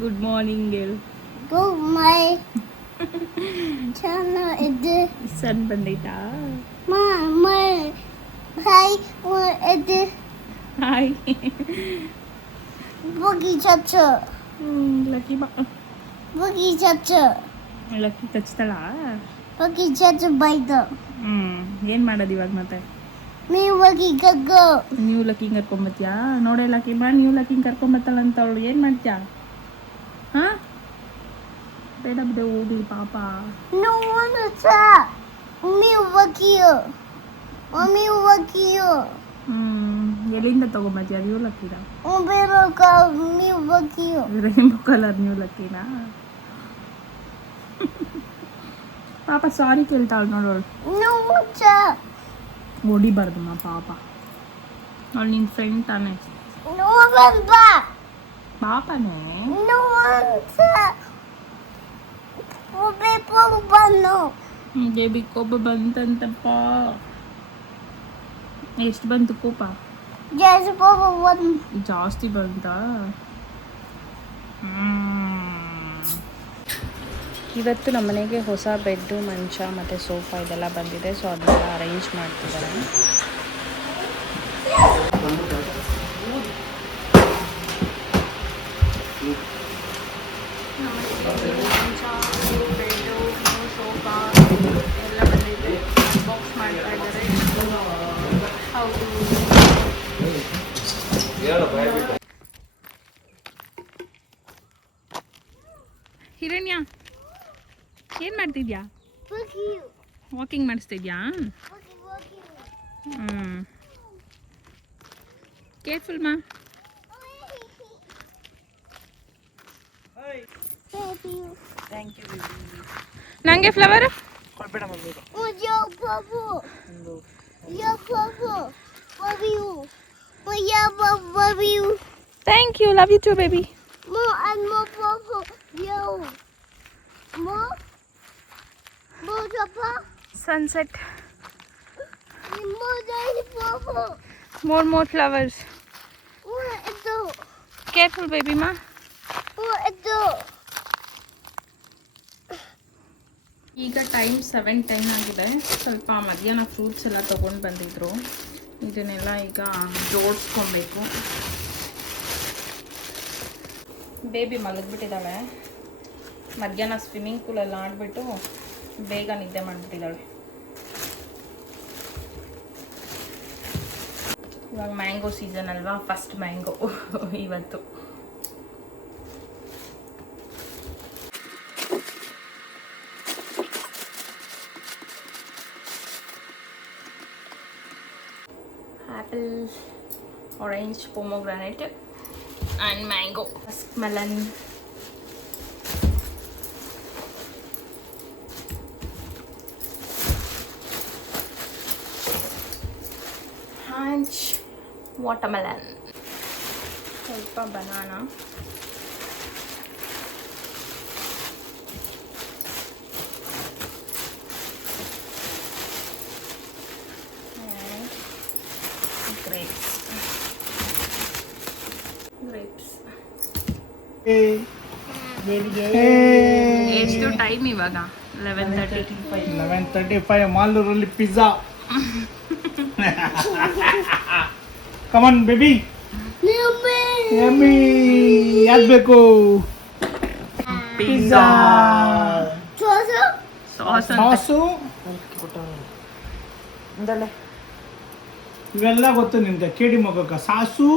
Good morning ಹೇಳು. ಚೆನ್ನಾಗಿದೆ. ಸನ್ ಬಂದೈತಾ? Hi ಇದೆ. ಹಾಯ್. ಬುಗಿ ಚಚ್ಚ. ಲಕ್ಕಿ ಬುಗಿ ಚಚ್ಚ. ಲಕ್ಕಿ ಕಚ್ತಾಳ? ಬುಗಿ ಚಚ್ಚ ಬೈದ. ಏನು ಮಾಡೋದು ಇವಾಗ ಮತ್ತೆ? ನೀವು ಬುಗಿ ಗಗ್ಗೋ. ನೀವು ಲಕ್ಕಿಂಗ್ ಕರ್ಕೊಂಬತ್ತೀಯಾ? ನೋಡೇ ಲಕ್ಕಿ ಬಾ, ನೀವು ಲಕ್ಕಿಂಗ್ ಕರ್ಕೊಂಬತ್ತಲ್ಲ ಅವಳು ಏನು ಮಾಡ್ತೀಯಾ? ಹಾಂ, ಬೇಡ ಬಿಡು, ಹೋಗ್ಲಿ ಪಾಪ. ಎಲ್ಲಿಂದ ತಗೊಂಬತ್ತೀಯ ನೀವು ಲಕ್ಕಿನ? ರೇನ್ಬೋ ಕಲರ್ ನೀವು ಲಕ್ಕಿನ? ಪಾಪ ಸಾರಿ ಕೇಳ್ತಾಳು ನೋಡೋಳು. ಹೊಡಿಬಾರ್ದಮ್ಮ ಪಾಪ, ಅವಳು ನಿನ್ನ ಫ್ರೆಂಡ್ ತಾನೆ. ಪಾಪನೇ ಬೇಬಿ ಕೋಪ ಬಂತಂತಪ್ಪ. ಎಷ್ಟು ಬಂತು ಕೋಪ? ಜಾಸ್ತಿ ಬಂತ. ಇವತ್ತು ನಮ್ಮ ಮನೆಗೆ ಹೊಸ ಬೆಡ್ಡು, ಮಂಚ ಮತ್ತು ಸೋಫಾ ಇದೆಲ್ಲ ಬಂದಿದೆ. ಸೊ ಅದನ್ನೆಲ್ಲ ಅರೇಂಜ್ ಮಾಡ್ತಿದ್ದಾರೆ. ಬೆಡ್ಡು, ಸೋಫಾ ಎಲ್ಲ ಬಂದಿದೆ. ಬಾಕ್ಸ್ ಮಾಡ್ತಾ ಇದ್ದಾರೆ. ಹೌದು, ಹಿರಣ್ಯ ಏನು ಮಾಡ್ತಿದ್ಯಾ? ವಾಕಿಂಗ್ ಮಾಡಿಸ್ತಿದ್ಯಾ? ಕೇರ್ಫುಲ್ ಮಾ. Thank you. ನನಗೆ ಫ್ಲವರ್ ಕೊಡ್ಬೇಡ mummy. Thank you, love you too baby. Sunset. More flowers. Careful baby ma. ಈಗ ಟೈಮ್ 7:10 ಆಗಿದೆ. ಸ್ವಲ್ಪ ಮಧ್ಯಾಹ್ನ ಫ್ರೂಟ್ಸ್ ಎಲ್ಲ ತೊಗೊಂಡು ಬಂದಿದ್ರು. ಇದನ್ನೆಲ್ಲ ಈಗ ಜೋಡಿಸ್ಕೊಬೇಕು. ಬೇಬಿ ಮಲಗಿಬಿಟ್ಟಿದ್ದಾಳೆ. ಮಧ್ಯಾಹ್ನ ಸ್ವಿಮ್ಮಿಂಗ್ ಪೂಲಲ್ಲಿ ಆಡಿಬಿಟ್ಟು ಬೇಗ ನಿದ್ದೆ ಮಾಡಿಬಿಟ್ಟಿದ್ದಾಳೆ. ಇವಾಗ ಮ್ಯಾಂಗೋ ಸೀಸನ್ ಅಲ್ವಾ, ಫಸ್ಟ್ ಮ್ಯಾಂಗೋ ಇವತ್ತು. Apple, orange, pomegranate and mango, musk melon. Watermelon, ಸ್ವಲ್ಪ ಬನಾನಾ, ಗ್ರೇಪ್ಸ್. ಎಷ್ಟು ಟೈಮ್ ಇವಾಗ? 11:35. ಮಾಲೂರಲ್ಲಿ pizza. Come on baby. Yummy. ಯಾವ್ದು ಬೇಕು? ಪಿಜ್ಜಾ. ಸಾಸು ಇವೆಲ್ಲ ಗೊತ್ತು ನಿಮ್ಗೆ? ಕೇಳಿ ಮಗಕ್ಕ ಸಾಸು